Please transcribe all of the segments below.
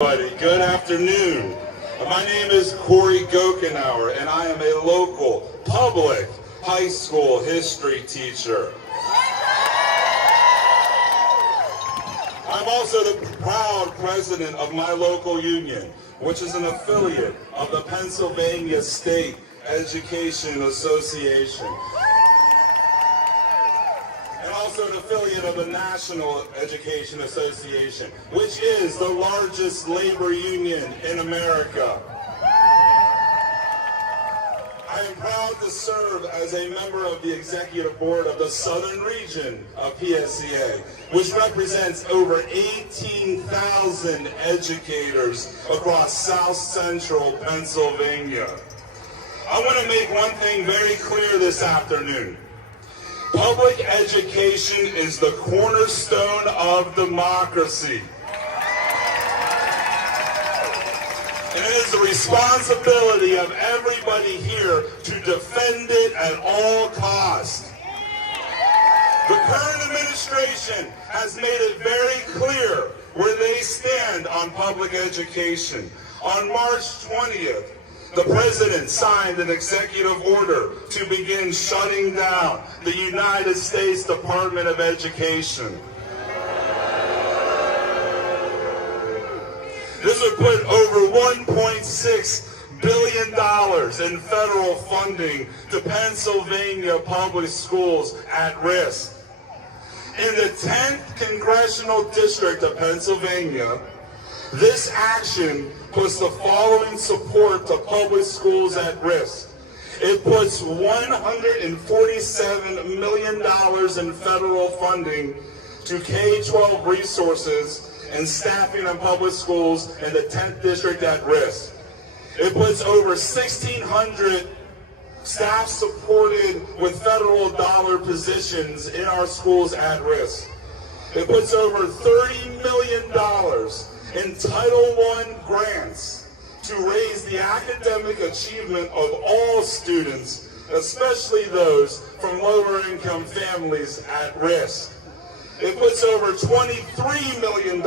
Good afternoon. My name is Corey Gochenaur, and I am a local public high school history teacher. I'm also the proud president of my local union, which is an affiliate of the Pennsylvania State Education Association, and also an affiliate of the National Education Association, which is the largest labor union in America. I am proud to serve as a member of the executive board of the Southern region of PSEA, which represents over 18,000 educators across South Central Pennsylvania. I want to make one thing very clear this afternoon. Public education is the cornerstone of democracy. And it is the responsibility of everybody here to defend it at all costs. The current administration has made it very clear where they stand on public education. On March 20th, the president signed an executive order to begin shutting down the United States Department of Education. This would put over $1.6 billion in federal funding to Pennsylvania public schools at risk. In the 10th Congressional District of Pennsylvania, this action puts the following support to public schools at risk. It puts $147 million in federal funding to K-12 resources and staffing in public schools in the 10th district at risk. It puts over 1,600 staff supported with federal dollar positions in our schools at risk. It puts over $30 million in Title I grants to raise the academic achievement of all students, especially those from lower income families at risk. It puts over $23 million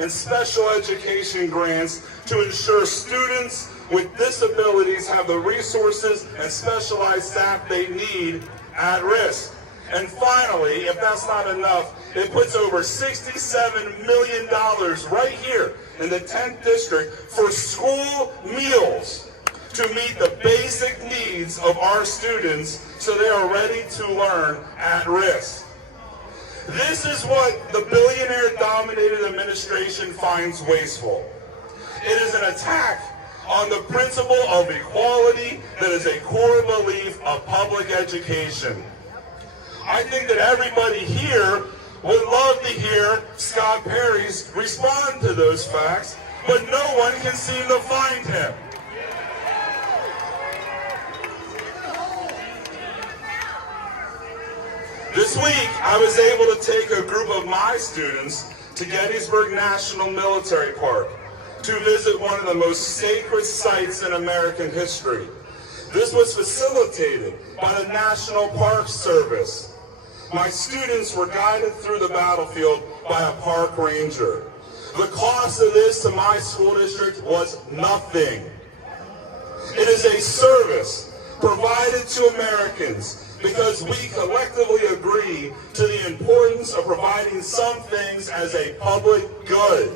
in special education grants to ensure students with disabilities have the resources and specialized staff they need at risk. And finally, if that's not enough, it puts over $67 million right here in the 10th district for school meals to meet the basic needs of our students so they are ready to learn at risk. This is what the billionaire-dominated administration finds wasteful. It is an attack on the principle of equality that is a core belief of public education. I think that everybody here would love to hear Scott Perry's respond to those facts, but no one can seem to find him. This week, I was able to take a group of my students to Gettysburg National Military Park to visit one of the most sacred sites in American history. This was facilitated by the National Park Service. My students were guided through the battlefield by a park ranger. The cost of this to my school district was nothing. It is a service provided to Americans because we collectively agree to the importance of providing some things as a public good.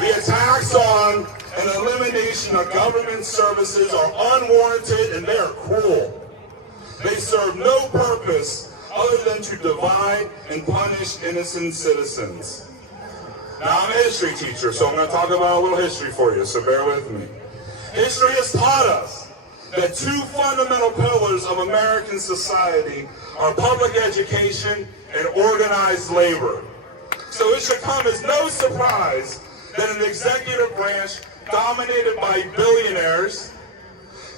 The attacks on and elimination of government services are unwarranted and they are cruel. They serve no purpose other than to divide and punish innocent citizens. Now, I'm a history teacher, so I'm going to talk about a little history for you, so bear with me. History has taught us that two fundamental pillars of American society are public education and organized labor. So it should come as no surprise that an executive branch dominated by billionaires,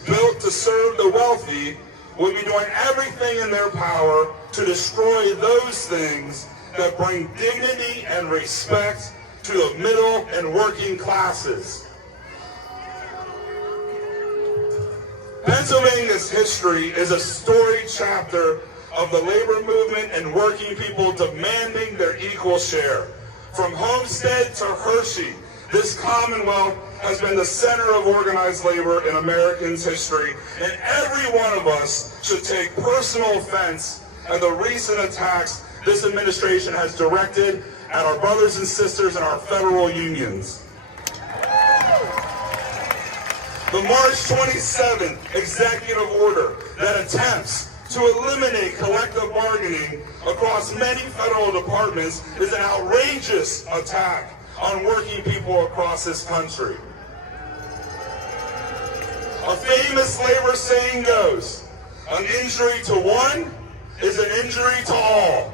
built to serve the wealthy, will be doing everything in their power to destroy those things that bring dignity and respect to the middle and working classes. Pennsylvania's history is a storied chapter of the labor movement and working people demanding their equal share. From Homestead to Hershey, this Commonwealth has been the center of organized labor in Americans' history, and every one of us should take personal offense at the recent attacks this administration has directed at our brothers and sisters in our federal unions. The March 27th executive order that attempts to eliminate collective bargaining across many federal departments is an outrageous attack on working people across this country. A famous labor saying goes, an injury to one is an injury to all.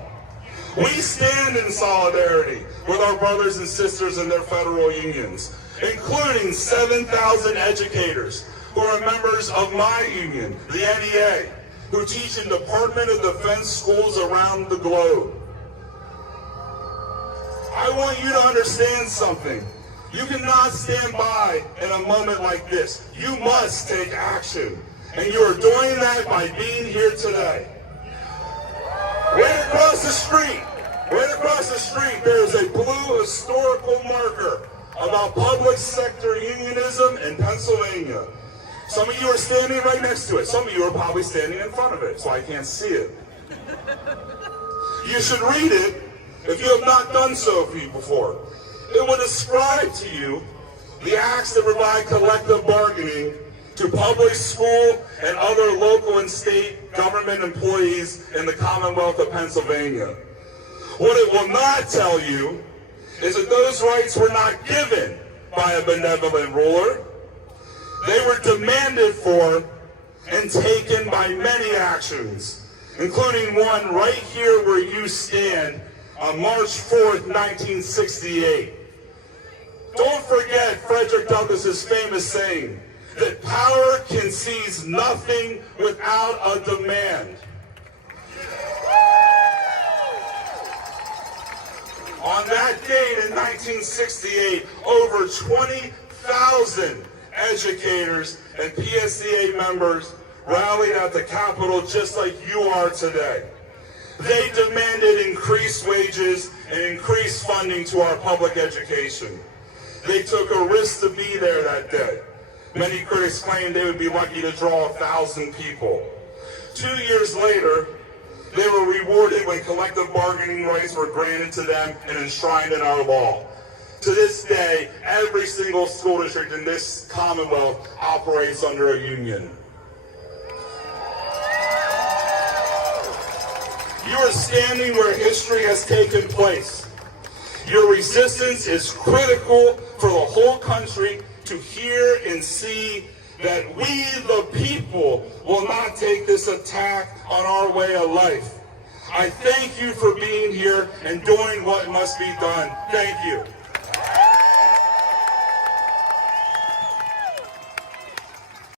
We stand in solidarity with our brothers and sisters in their federal unions, including 7,000 educators who are members of my union, the NEA, who teach in Department of Defense schools around the globe. I want you to understand something. You cannot stand by in a moment like this. You must take action. And you are doing that by being here today. Right across the street, there is a blue historical marker about public sector unionism in Pennsylvania. Some of you are standing right next to it. Some of you are probably standing in front of it, so I can't see it. You should read it if you have not done so before. It will describe to you the acts that provide collective bargaining to public school and other local and state government employees in the Commonwealth of Pennsylvania. What it will not tell you is that those rights were not given by a benevolent ruler. They were demanded for and taken by many actions, including one right here where you stand on March 4th, 1968. Don't forget Frederick Douglass's famous saying that power can seize nothing without a demand. On that date in 1968, over 20,000 educators and PSEA members rallied at the Capitol just like you are today. They demanded increased wages and increased funding to our public education. They took a risk to be there that day. Many critics claimed they would be lucky to draw 1,000 people. 2 years later, they were rewarded when collective bargaining rights were granted to them and enshrined in our law. To this day, every single school district in this Commonwealth operates under a union. You are standing where history has taken place. Your resistance is critical for the whole country to hear and see that we, the people, will not take this attack on our way of life. I thank you for being here and doing what must be done. Thank you.